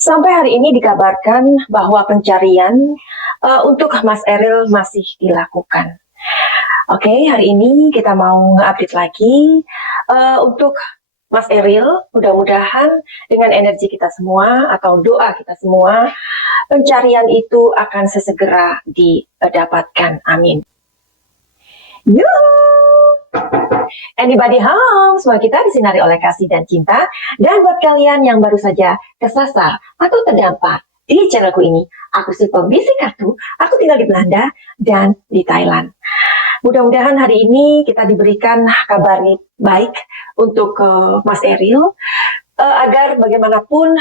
Sampai hari ini dikabarkan bahwa pencarian untuk Mas Eril masih dilakukan. Oke, hari ini kita mau nge-update lagi untuk Mas Eril. Mudah-mudahan dengan energi kita semua atau doa kita semua, pencarian itu akan sesegera didapatkan. Amin. Anybody home? Semua kita disinari oleh kasih dan cinta. Dan buat kalian yang baru saja kesasar atau terdampak di channelku ini, aku si pembisik kartu, aku tinggal di Belanda dan di Thailand. Mudah-mudahan hari ini kita diberikan kabar baik untuk Mas Eril, agar bagaimanapun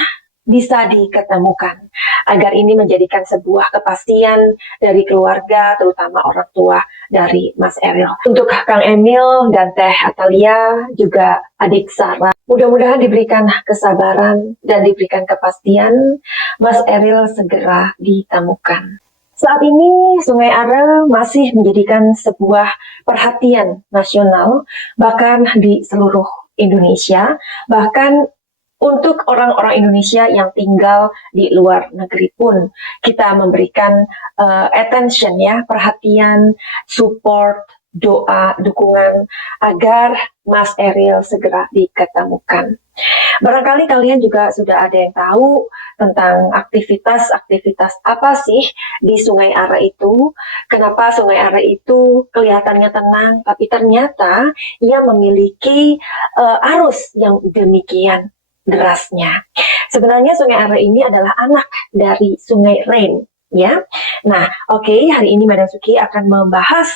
bisa diketemukan, agar ini menjadikan sebuah kepastian dari keluarga, terutama orang tua dari Mas Eril. Untuk Kang Emil dan Teh Atalia, juga adik Sarah, mudah-mudahan diberikan kesabaran dan diberikan kepastian Mas Eril segera ditemukan. Saat ini Sungai Are masih menjadikan sebuah perhatian nasional, bahkan di seluruh Indonesia, bahkan untuk orang-orang Indonesia yang tinggal di luar negeri pun kita memberikan attention ya, perhatian, support, doa, dukungan agar Mas Eril segera diketemukan. Barangkali kalian juga sudah ada yang tahu tentang aktivitas apa sih di Sungai Are itu. Kenapa Sungai Are itu kelihatannya tenang, tapi ternyata ia memiliki arus yang demikian derasnya. Sebenarnya Sungai Are ini adalah anak dari Sungai Rhein, ya. Nah, oke, hari ini Madam Suki akan membahas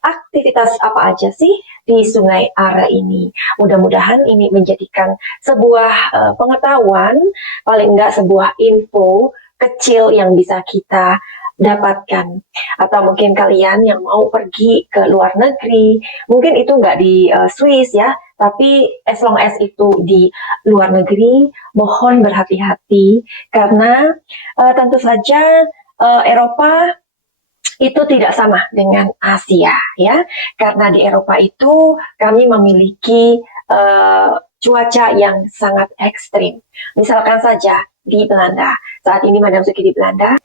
aktivitas apa aja sih di Sungai Are ini. Mudah-mudahan ini menjadikan sebuah pengetahuan, paling enggak sebuah info kecil yang bisa kita dapatkan. Atau mungkin kalian yang mau pergi ke luar negeri, mungkin itu nggak di Swiss ya, tapi as long as itu di luar negeri, mohon berhati-hati karena tentu saja Eropa itu tidak sama dengan Asia ya, karena di Eropa itu kami memiliki cuaca yang sangat ekstrim. Misalkan saja di Belanda, saat ini Madam Suki di Belanda,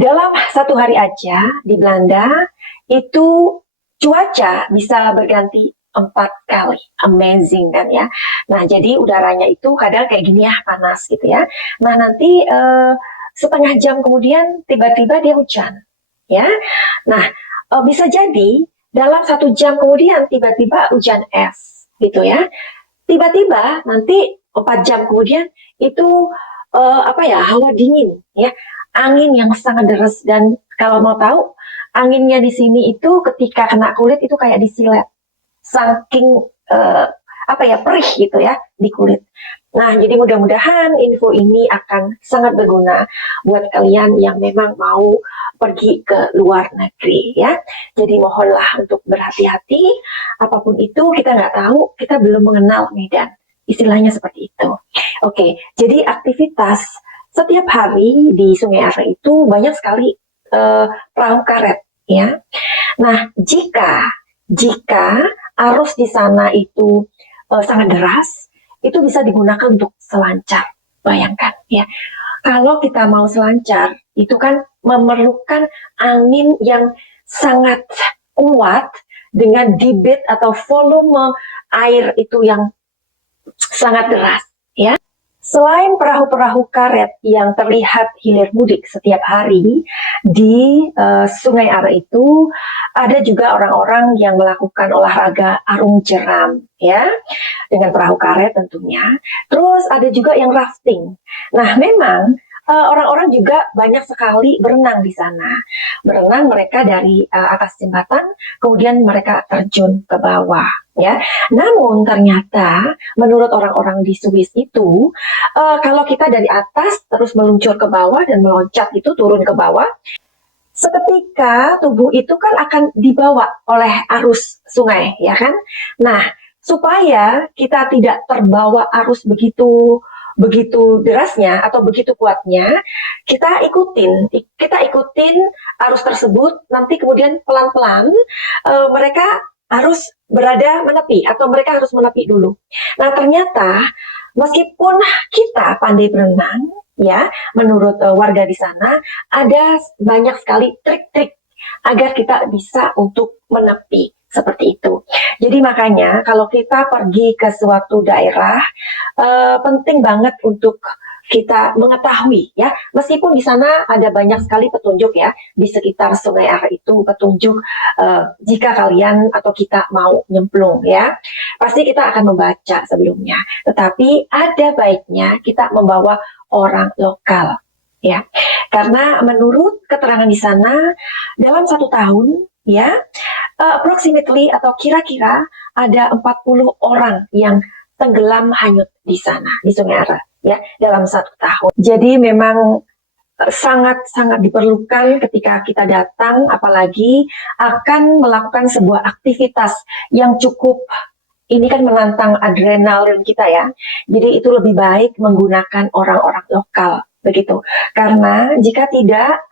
dalam satu hari aja di Belanda itu cuaca bisa berganti 4 kali. Amazing kan ya. Nah, jadi udaranya itu kadang kayak gini ya, panas gitu ya. Nah, nanti setengah jam kemudian tiba-tiba dia hujan. Ya. Nah, bisa jadi dalam 1 jam kemudian tiba-tiba hujan es gitu ya. Tiba-tiba nanti 4 jam kemudian itu hawa dingin ya. Angin yang sangat deras, dan kalau mau tahu anginnya di sini itu ketika kena kulit itu kayak disilet, saking perih gitu ya di kulit. Nah, jadi mudah-mudahan info ini akan sangat berguna buat kalian yang memang mau pergi ke luar negeri ya. Jadi mohonlah untuk berhati-hati, apapun itu kita nggak tahu, kita belum mengenal medan. Istilahnya seperti itu. Oke, jadi aktivitas setiap hari di Sungai Are itu banyak sekali perahu karet ya. Nah, jika arus di sana itu sangat deras, itu bisa digunakan untuk selancar. Bayangkan ya, kalau kita mau selancar itu kan memerlukan angin yang sangat kuat dengan debit atau volume air itu yang sangat deras ya. Selain perahu-perahu karet yang terlihat hilir mudik setiap hari di Sungai Are itu, ada juga orang-orang yang melakukan olahraga arung jeram ya, dengan perahu karet tentunya. Terus ada juga yang rafting. Nah, memang orang-orang juga banyak sekali berenang di sana. Berenang mereka dari atas jembatan, kemudian mereka terjun ke bawah ya. Namun ternyata menurut orang-orang di Swiss itu, kalau kita dari atas terus meluncur ke bawah dan meloncat itu turun ke bawah, seketika tubuh itu kan akan dibawa oleh arus sungai ya kan. Nah, supaya kita tidak terbawa arus begitu derasnya atau begitu kuatnya, kita ikutin arus tersebut. Nanti kemudian pelan-pelan mereka harus berada menepi atau mereka harus menepi dulu. Nah, ternyata meskipun kita pandai berenang ya, menurut warga di sana ada banyak sekali trik-trik agar kita bisa untuk menepi seperti itu. Jadi makanya kalau kita pergi ke suatu daerah, penting banget untuk kita mengetahui ya, meskipun di sana ada banyak sekali petunjuk ya di sekitar Sungai Are itu, petunjuk jika kalian atau kita mau nyemplung ya, pasti kita akan membaca sebelumnya. Tetapi ada baiknya kita membawa orang lokal ya, karena menurut keterangan di sana dalam 1 tahun ya, approximately atau kira-kira ada 40 orang yang tenggelam hanyut di sana di Sungai Are ya dalam 1 tahun. Jadi memang sangat-sangat diperlukan ketika kita datang, apalagi akan melakukan sebuah aktivitas yang cukup ini kan menantang adrenalin kita ya. Jadi itu lebih baik menggunakan orang-orang lokal begitu. Karena jika tidak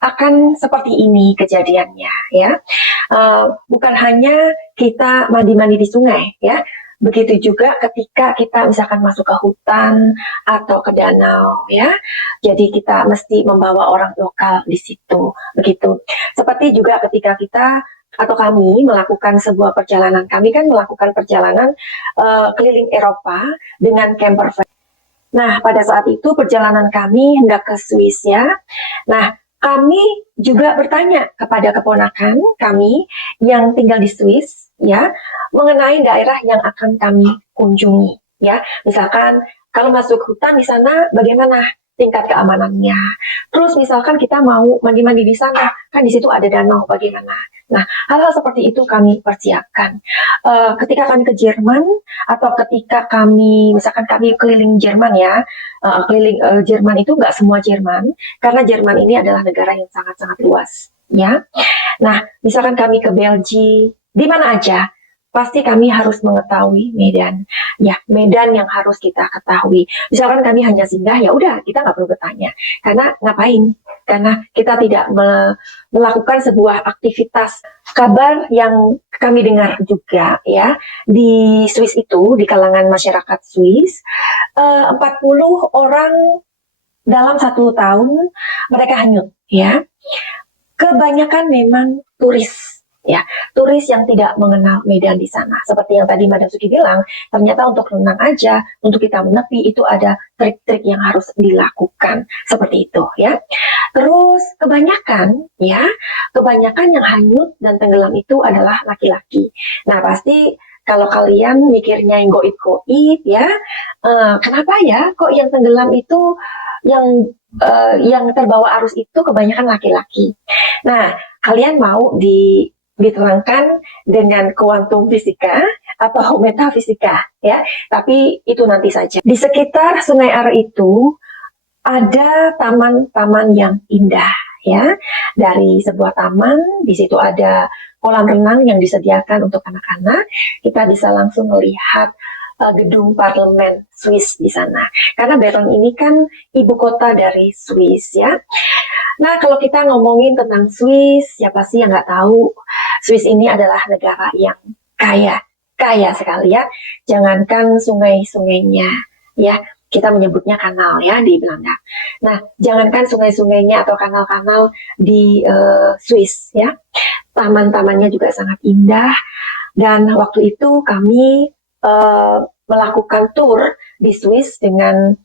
akan seperti ini kejadiannya ya. Bukan hanya kita mandi-mandi di sungai ya, begitu juga ketika kita misalkan masuk ke hutan atau ke danau ya. Jadi kita mesti membawa orang lokal di situ begitu. Seperti juga ketika kita atau kami melakukan sebuah perjalanan, kami kan melakukan perjalanan keliling Eropa dengan camper van. Nah, pada saat itu perjalanan kami hendak ke Swiss ya. Nah, kami juga bertanya kepada keponakan kami yang tinggal di Swiss ya, mengenai daerah yang akan kami kunjungi ya. Misalkan kalau masuk hutan di sana bagaimana tingkat keamanannya. Terus misalkan kita mau mandi-mandi di sana, kan di situ ada danau bagaimana. Nah, hal-hal seperti itu kami persiapkan. Ketika kami ke Jerman atau ketika kami misalkan kami keliling Jerman ya, keliling Jerman itu nggak semua Jerman, karena Jerman ini adalah negara yang sangat-sangat luas ya. Nah, misalkan kami ke Belgia, di mana aja, pasti kami harus mengetahui medan. Ya, medan yang harus kita ketahui. Misalkan kami hanya singgah, ya udah kita nggak perlu bertanya. Karena ngapain? Karena kita tidak melakukan sebuah aktivitas. Kabar yang kami dengar juga ya, di Swiss itu, di kalangan masyarakat Swiss, 40 orang dalam 1 tahun mereka hanyut ya. Kebanyakan memang turis ya, turis yang tidak mengenal medan di sana. Seperti yang tadi Madam Suki bilang, ternyata untuk renang aja, untuk kita menepi itu ada trik-trik yang harus dilakukan seperti itu ya. Terus kebanyakan ya, kebanyakan yang hanyut dan tenggelam itu adalah laki-laki. Nah, pasti kalau kalian mikirnya yang goib-goib ya, kenapa ya kok yang tenggelam itu yang terbawa arus itu kebanyakan laki-laki. Nah, kalian mau diterangkan dengan kuantum fisika atau metafisika ya, tapi itu nanti saja. Di sekitar Sungai Are itu ada taman-taman yang indah ya. Dari sebuah taman, di situ ada kolam renang yang disediakan untuk anak-anak. Kita bisa langsung melihat gedung parlemen Swiss di sana. Karena Bern ini kan ibu kota dari Swiss ya. Nah, kalau kita ngomongin tentang Swiss, siapa sih yang nggak tahu? Swiss ini adalah negara yang kaya, kaya sekali ya. Jangankan sungai-sungainya, ya kita menyebutnya kanal ya di Belanda. Nah, jangankan sungai-sungainya atau kanal-kanal di Swiss ya, taman-tamannya juga sangat indah. Dan waktu itu kami melakukan tour di Swiss dengan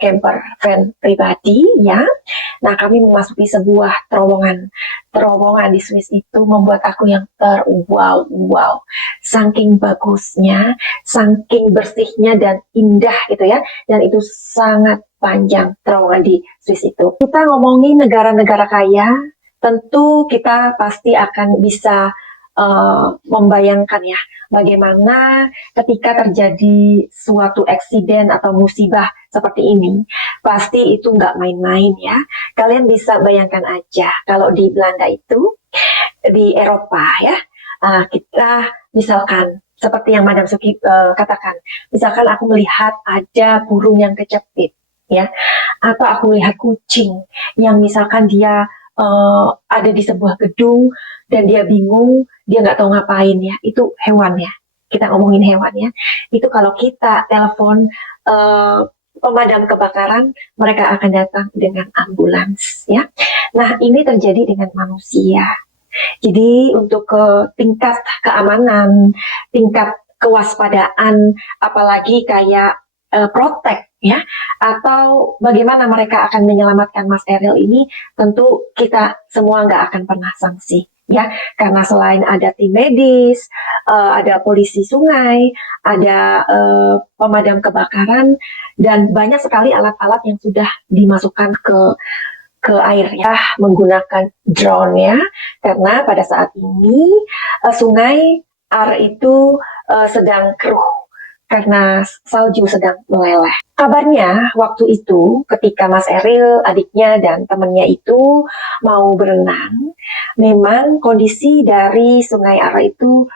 camper van pribadi ya. Nah, kami memasuki sebuah terowongan. Terowongan di Swiss itu membuat aku yang wow. Saking bagusnya, saking bersihnya dan indah gitu ya. Dan itu sangat panjang terowongan di Swiss itu. Kita ngomongin negara-negara kaya, tentu kita pasti akan bisa membayangkan ya bagaimana ketika terjadi suatu eksiden atau musibah seperti ini, pasti itu nggak main-main ya. Kalian bisa bayangkan aja kalau di Belanda itu, di Eropa ya, kita misalkan seperti yang Madam Suki katakan, misalkan aku melihat ada burung yang kecepit ya, atau aku melihat kucing yang misalkan dia ada di sebuah gedung dan dia bingung, dia nggak tahu ngapain ya, itu hewan ya. Kita ngomongin hewan ya. Itu kalau kita telepon pemadam kebakaran, mereka akan datang dengan ambulans, ya. Nah, ini terjadi dengan manusia. Jadi untuk tingkat keamanan, tingkat kewaspadaan, apalagi kayak protek ya, atau bagaimana mereka akan menyelamatkan Mas Eril ini, tentu kita semua nggak akan pernah sangsi ya, karena selain ada tim medis, ada polisi sungai, ada pemadam kebakaran, dan banyak sekali alat-alat yang sudah dimasukkan ke air ya, menggunakan drone ya, karena pada saat ini sungai Are itu sedang keruh karena salju sedang meleleh. Kabarnya waktu itu ketika Mas Eril, adiknya dan temannya itu mau berenang, memang kondisi dari sungai Are itu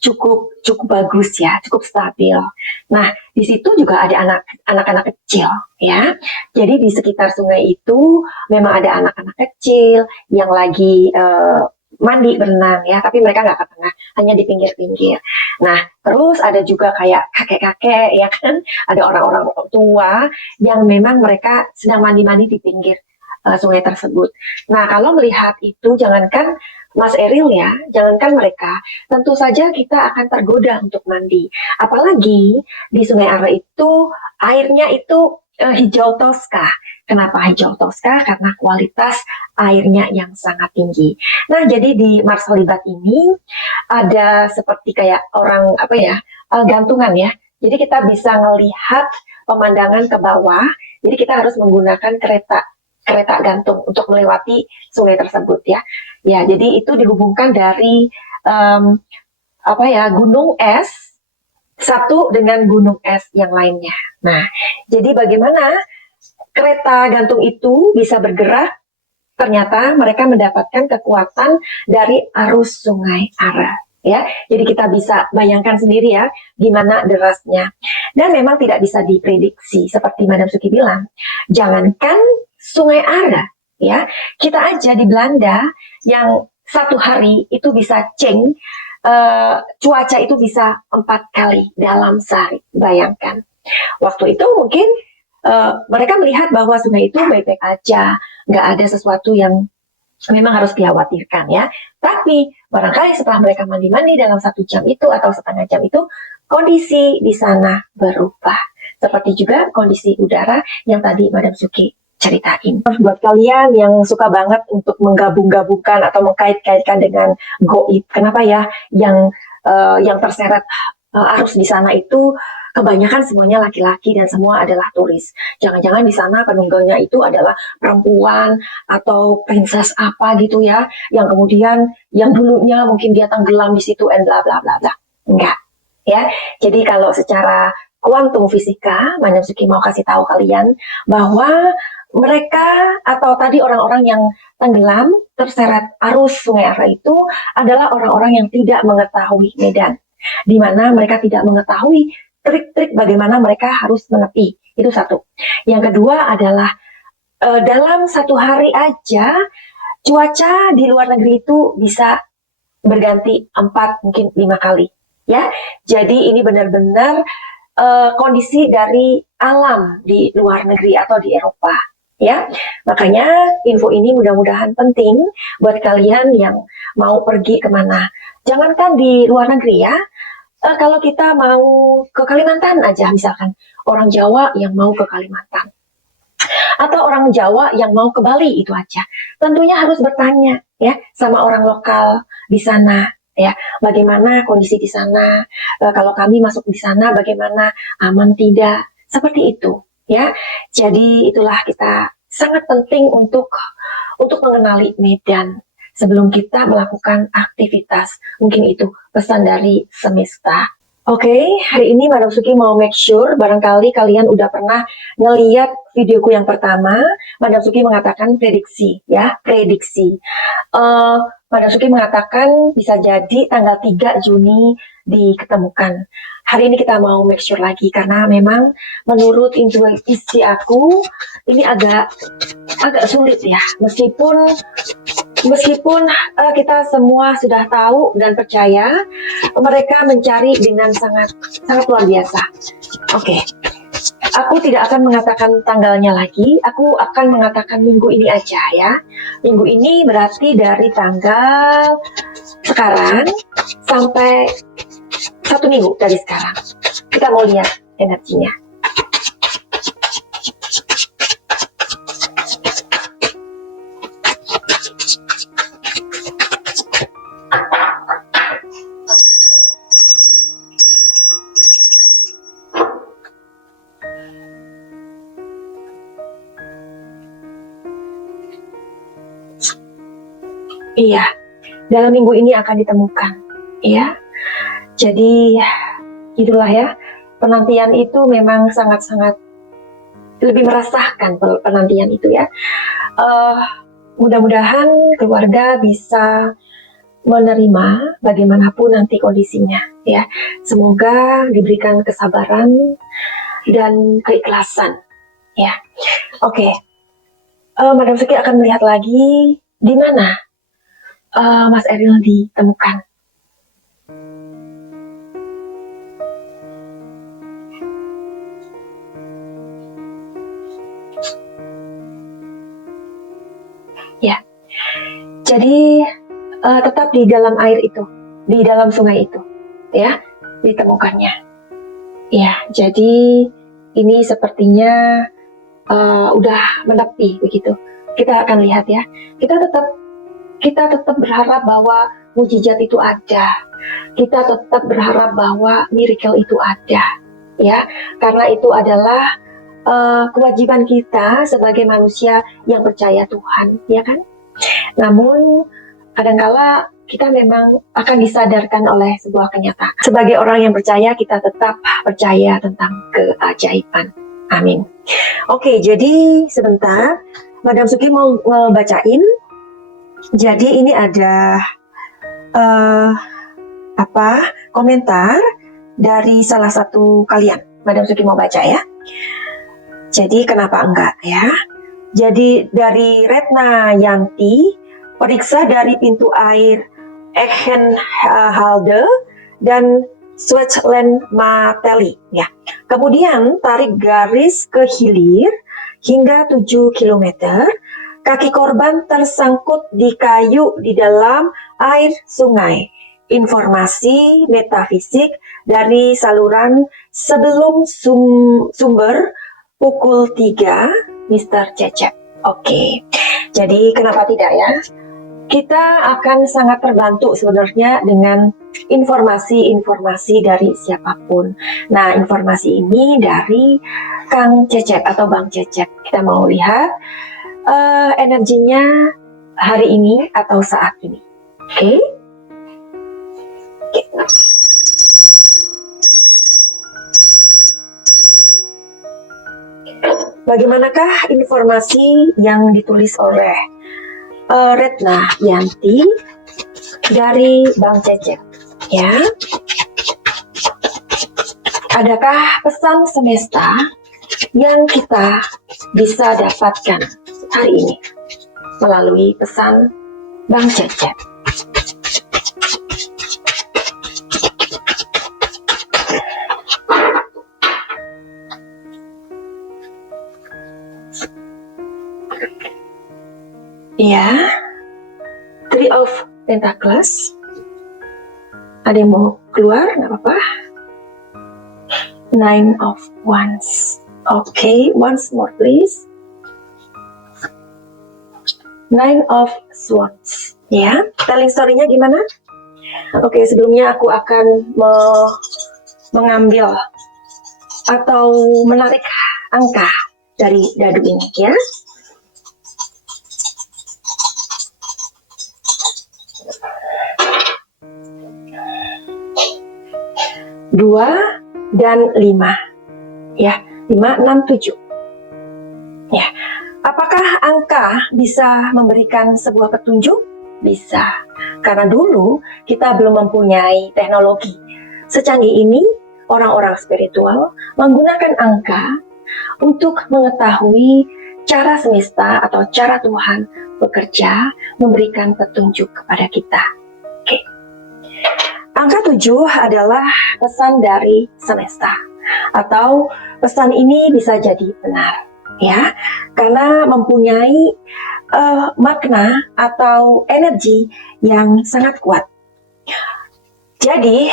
cukup bagus ya, cukup stabil. Nah, di situ juga ada anak-anak kecil ya. Jadi di sekitar sungai itu memang ada anak-anak kecil yang lagi mandi berenang ya, tapi mereka nggak ke tengah, hanya di pinggir-pinggir. Nah, terus ada juga kayak kakek-kakek ya kan, ada orang-orang tua yang memang mereka sedang mandi-mandi di pinggir sungai tersebut. Nah, kalau melihat itu, jangankan Mas Eril ya, jangankan mereka, tentu saja kita akan tergoda untuk mandi. Apalagi di Sungai Are itu airnya itu hijau toska. Kenapa hijau toska? Karena kualitas airnya yang sangat tinggi. Nah, jadi di Marsalibat ini ada seperti kayak orang apa ya, gantungan ya. Jadi kita bisa melihat pemandangan ke bawah. Jadi kita harus menggunakan kereta gantung untuk melewati sungai tersebut ya. Ya, jadi itu dihubungkan dari apa ya, gunung es satu dengan gunung es yang lainnya. Nah, jadi bagaimana kereta gantung itu bisa bergerak? Ternyata mereka mendapatkan kekuatan dari arus sungai Are. Ya, jadi kita bisa bayangkan sendiri ya gimana derasnya. Dan memang tidak bisa diprediksi seperti Madam Suki bilang. Jangankan sungai Are, ya kita aja di Belanda yang satu hari itu bisa change, cuaca itu bisa 4 kali dalam sehari. Bayangkan. Waktu itu mungkin mereka melihat bahwa sungai itu baik-baik aja, nggak ada sesuatu yang memang harus dikhawatirkan ya. Tapi barangkali setelah mereka mandi-mandi dalam 1 jam itu atau setengah jam itu, kondisi di sana berubah. Seperti juga kondisi udara yang tadi Madam Suki ceritain. Buat kalian yang suka banget untuk menggabung-gabungkan atau mengkait-kaitkan dengan goib, kenapa ya yang terseret arus di sana itu kebanyakan semuanya laki-laki dan semua adalah turis. Jangan-jangan di sana penunggangnya itu adalah perempuan atau princess apa gitu ya, yang kemudian yang dulunya mungkin dia tenggelam di situ and bla bla bla bla. Enggak, ya. Jadi kalau secara kuantum fisika, Madam Suki mau kasih tahu kalian bahwa mereka atau tadi orang-orang yang tenggelam terseret arus sungai Are itu adalah orang-orang yang tidak mengetahui medan, di mana mereka tidak mengetahui trik-trik bagaimana mereka harus menepi. Itu satu. Yang kedua adalah dalam 1 hari aja cuaca di luar negeri itu bisa berganti 4 mungkin 5 kali ya. Jadi ini benar-benar kondisi dari alam di luar negeri atau di Eropa ya. Makanya info ini mudah-mudahan penting buat kalian yang mau pergi kemana. Jangankan di luar negeri ya, kalau kita mau ke Kalimantan aja misalkan, orang Jawa yang mau ke Kalimantan atau orang Jawa yang mau ke Bali, itu aja tentunya harus bertanya ya sama orang lokal di sana ya, bagaimana kondisi di sana, kalau kami masuk di sana bagaimana, aman tidak, seperti itu ya. Jadi itulah kita sangat penting untuk mengenali medan sebelum kita melakukan aktivitas. Mungkin itu pesan dari semesta. Oke, hari ini Madam Suki mau make sure barangkali kalian udah pernah ngeliat videoku yang pertama. Madam Suki mengatakan prediksi ya, prediksi. Madam Suki mengatakan bisa jadi tanggal 3 Juni diketemukan. Hari ini kita mau make sure lagi karena memang menurut intuisi aku ini agak sulit ya, meskipun kita semua sudah tahu dan percaya, mereka mencari dengan sangat luar biasa. Oke, Aku tidak akan mengatakan tanggalnya lagi, aku akan mengatakan minggu ini aja ya. Minggu ini berarti dari tanggal sekarang sampai 1 minggu dari sekarang. Kita mau lihat energinya. Iya, dalam minggu ini akan ditemukan. Iya, jadi itulah ya, penantian itu memang sangat-sangat lebih merasakan penantian itu ya. Mudah-mudahan keluarga bisa menerima bagaimanapun nanti kondisinya ya. Semoga diberikan kesabaran dan keikhlasan ya. Oke, Madam Suki akan melihat lagi di mana Mas Eril ditemukan. Ya, jadi tetap di dalam air itu, di dalam sungai itu, ya, ditemukannya. Ya, jadi ini sepertinya udah menepi begitu. Kita akan lihat ya. Kita tetap berharap bahwa mujizat itu ada. Kita tetap berharap bahwa miracle itu ada, ya, karena itu adalah kewajiban kita sebagai manusia yang percaya Tuhan, ya kan? Namun kadangkala kita memang akan disadarkan oleh sebuah kenyataan. Sebagai orang yang percaya, kita tetap percaya tentang keajaiban. Amin. Oke, jadi sebentar, Madam Suki mau ngebacain. Jadi ini ada komentar dari salah satu kalian. Madam Suki mau baca ya. Jadi kenapa enggak ya? Jadi dari Retna Yanti, periksa dari pintu air Echenhalde dan Switzerland Mateli ya. Kemudian tarik garis ke hilir hingga 7 km. Kaki korban tersangkut di kayu di dalam air sungai. Informasi metafisik dari saluran sebelum sumber pukul 3, Mr. Cecep. Oke, jadi kenapa tidak ya? Kita akan sangat terbantu sebenarnya dengan informasi-informasi dari siapapun. Nah, informasi ini dari Kang Cecep atau Bang Cecep. Kita mau lihat energinya hari ini atau saat ini. Oke? Bagaimanakah informasi yang ditulis oleh Retna Yanti dari Bang Cecep? Ya, adakah pesan semesta yang kita bisa dapatkan hari ini melalui pesan Bang Cecep? Ya, Three of Pentacles. Ada yang mau keluar? Nggak apa-apa. Nine of Wands. Oke, once more please. Nine of Swords. Ya, telling story-nya gimana? Oke, sebelumnya aku akan mengambil atau menarik angka dari dadu ini ya. 2 dan 5 ya, 5, 6, 7 ya. Apakah angka bisa memberikan sebuah petunjuk? Bisa, karena dulu kita belum mempunyai teknologi secanggih ini. Orang-orang spiritual menggunakan angka untuk mengetahui cara semesta atau cara Tuhan bekerja memberikan petunjuk kepada kita. Oke. Angka 7 adalah pesan dari semesta. atau pesan ini bisa jadi benar, ya, karena mempunyai makna atau energi yang sangat kuat. Jadi,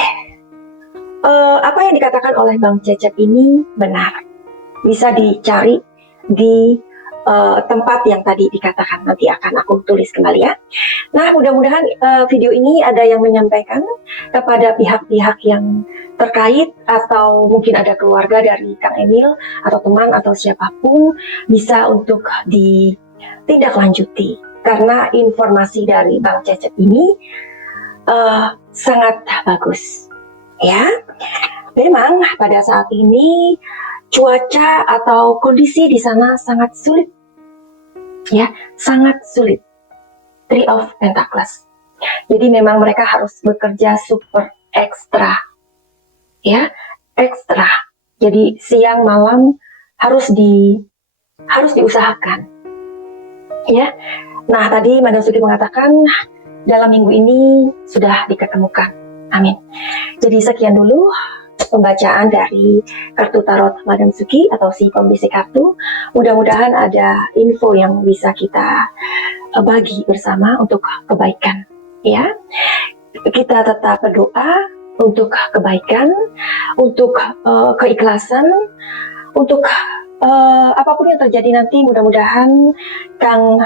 apa yang dikatakan oleh Bang Cecep ini benar. Bisa dicari di tempat yang tadi dikatakan. Nanti akan aku tulis kembali ya. Nah, mudah-mudahan video ini ada yang menyampaikan kepada pihak-pihak yang terkait, atau mungkin ada keluarga dari Kang Emil atau teman atau siapapun, bisa untuk ditindaklanjuti. Karena informasi dari Bang Cecep ini sangat bagus, ya. Memang pada saat ini cuaca atau kondisi di sana sangat sulit, ya, sangat sulit. Three of Pentacles. Jadi memang mereka harus bekerja super ekstra, ya, ekstra. Jadi siang malam harus diusahakan, ya. Nah, tadi Madam Suki mengatakan dalam minggu ini sudah diketemukan. Amin. Jadi sekian dulu pembacaan dari kartu tarot Madam Suki atau si pembisik kartu. Mudah-mudahan ada info yang bisa kita bagi bersama untuk kebaikan, ya. Kita tetap berdoa untuk kebaikan, untuk keikhlasan, untuk apapun yang terjadi nanti. Mudah-mudahan Kang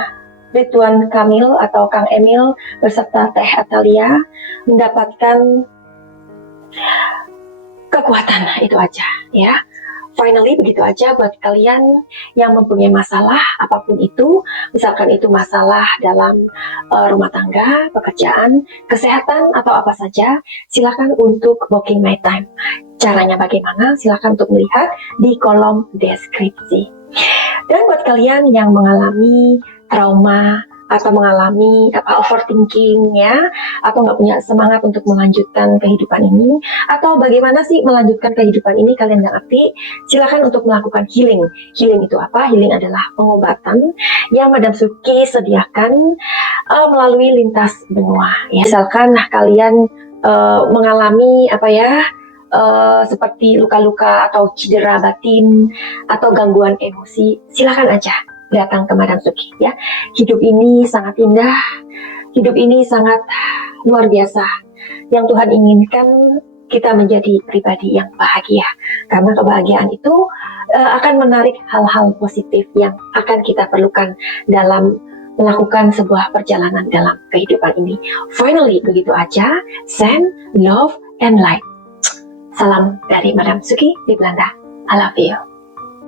Ridwan Kamil atau Kang Emil beserta Teh Atalia mendapatkan kekuatan, itu aja, ya. Finally begitu aja buat kalian yang mempunyai masalah apapun itu, misalkan itu masalah dalam rumah tangga, pekerjaan, kesehatan, atau apa saja, silakan untuk booking my time. Caranya bagaimana? Silakan untuk melihat di kolom deskripsi. Dan buat kalian yang mengalami trauma atau mengalami overthinking, ya, atau nggak punya semangat untuk melanjutkan kehidupan ini, atau bagaimana sih melanjutkan kehidupan ini, kalian nggak ngerti, silakan untuk melakukan healing. Healing itu apa? Healing adalah pengobatan yang Madam Suki sediakan melalui lintas benua, ya. Misalkan kalian mengalami seperti luka-luka atau cedera batin atau gangguan emosi, silakan aja datang ke Madam Suki, ya. Hidup ini sangat indah, hidup ini sangat luar biasa. Yang Tuhan inginkan kita menjadi pribadi yang bahagia, karena kebahagiaan itu akan menarik hal-hal positif yang akan kita perlukan dalam melakukan sebuah perjalanan dalam kehidupan ini. Finally, begitu aja. Send love and light. Salam dari Madam Suki di Belanda. I love you.